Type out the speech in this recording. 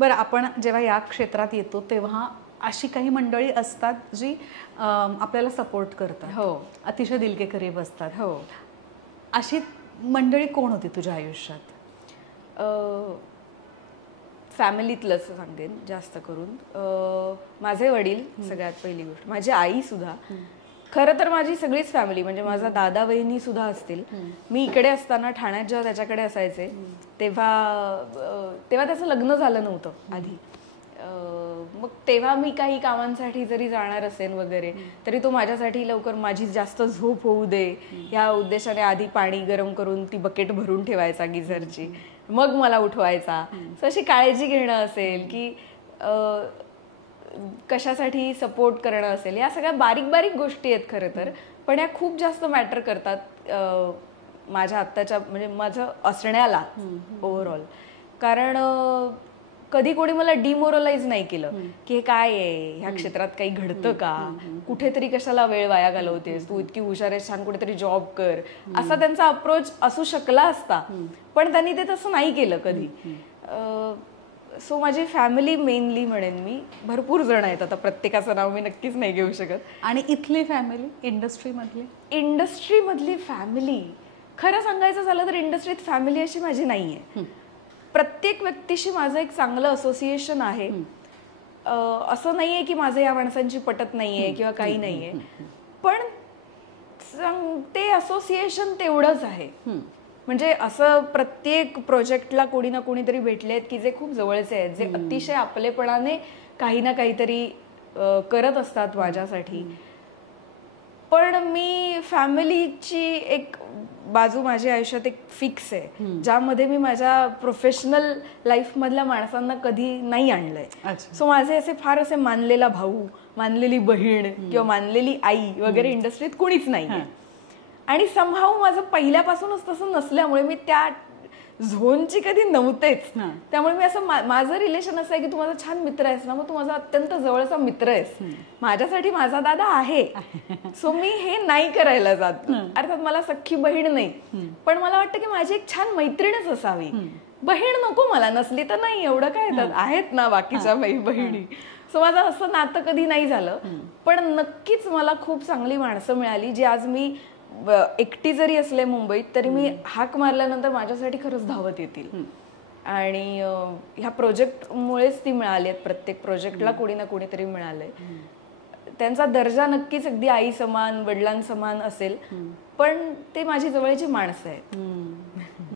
बरं, आपण जेव्हा या क्षेत्रात येतो तेव्हा अशी काही मंडळी असतात जी आपल्याला सपोर्ट करतात, हो, अतिशय दिलके करीब असतात. हो. अशी मंडळी कोण होती तुझ्या आयुष्यात? फॅमिलीतलंच सांगेन जास्त करून. माझे वडील सगळ्यात पहिली गोष्ट, माझी आई सुद्धा. खरं तर माझी सगळीच फॅमिली, म्हणजे माझा दादा वहिनी सुद्धा असतील. मी इकडे असताना ठाण्यात जेव्हा त्याच्याकडे असायचे तेव्हा त्याचं लग्न झालं नव्हतं आधी. मग तेव्हा मी काही कामांसाठी जरी जाणार असेल वगैरे तरी तो माझ्यासाठी लवकर माझी जास्त झोप होऊ दे ह्या उद्देशाने आधी पाणी गरम करून ती बकेट भरून ठेवायचा गिझरची, मग मला उठवायचा. सो अशी काळजी घेणं असेल की कशासाठी सपोर्ट करणं असेल, या सगळ्या बारीक बारीक गोष्टी आहेत खरं तर, पण या खूप जास्त मॅटर करतात माझ्या आत्ताच्या म्हणजे माझं असण्याला ओव्हरऑल. कारण कधी कोणी मला डिमोरलाइज नाही केलं की हे काय आहे, ह्या क्षेत्रात काही घडतं का, कुठेतरी कशाला वेळ वाया घालवतेस, तू इतकी हुशार आहेस, छान कुठेतरी जॉब कर, असा त्यांचा अप्रोच असू शकला असता, पण त्यांनी ते तसं नाही केलं कधी. सो माझी फॅमिली मेनली म्हणेन मी. भरपूर जण आहेत, आता प्रत्येकाचं नाव मी नक्कीच नाही घेऊ शकत. आणि इथली फॅमिली, इंडस्ट्रीमधली फॅमिली खरं सांगायचं झालं तर इंडस्ट्रीत फॅमिली अशी माझी नाही आहे. प्रत्येक व्यक्तीशी माझं एक चांगलं असोसिएशन आहे. असं नाही आहे की माझं या माणसांची पटत नाही आहे किंवा काही नाही आहे, पण ते असोसिएशन तेवढंच आहे. म्हणजे असं प्रत्येक प्रोजेक्टला कोणी ना कोणीतरी भेटले आहेत की जे खूप जवळचे आहेत, जे अतिशय आपलेपणाने काही ना काहीतरी करत असतात माझ्यासाठी. पण मी फॅमिलीची एक बाजू माझ्या आयुष्यात एक फिक्स आहे, ज्यामध्ये मी माझ्या प्रोफेशनल लाईफ मधल्या माणसांना कधी नाही आणलंय. सो माझे असे फार असे मानलेला भाऊ, मानलेली बहीण किंवा मानलेली आई वगैरे इंडस्ट्रीत कोणीच नाही. आणि समहाऊ माझं पहिल्यापासूनच तसं नसल्यामुळे मी त्या झोनची कधी नव्हतेच. त्यामुळे मी असं माझं रिलेशन असं आहे की तू माझा छान मित्र आहेस ना, मग तू माझा अत्यंत जवळचा मित्र आहेस, माझ्यासाठी माझा दादा आहे. सो मी हे नाही करायला जात. अर्थात मला सख्खी बहीण नाही, पण मला वाटतं की माझी एक छान मैत्रीणच असावी. बहीण नको मला, नसली तर नाही, एवढं काय आहेत ना बाकीच्या बहिणी. सो माझं असं नातं कधी नाही झालं. पण नक्कीच मला खूप चांगली माणसं मिळाली जी आज मी एकटी जरी असले मुंबईत तरी मी हाक मारल्यानंतर माझ्यासाठी खरंच धावत येतील. आणि ह्या प्रोजेक्टमुळेच ती मिळाली आहेत. प्रत्येक प्रोजेक्टला कोणी ना कोणीतरी मिळालंय. त्यांचा दर्जा नक्कीच अगदी आई समान, वडिलांसमान असेल, पण ते माझी जवळची माणसं आहेत.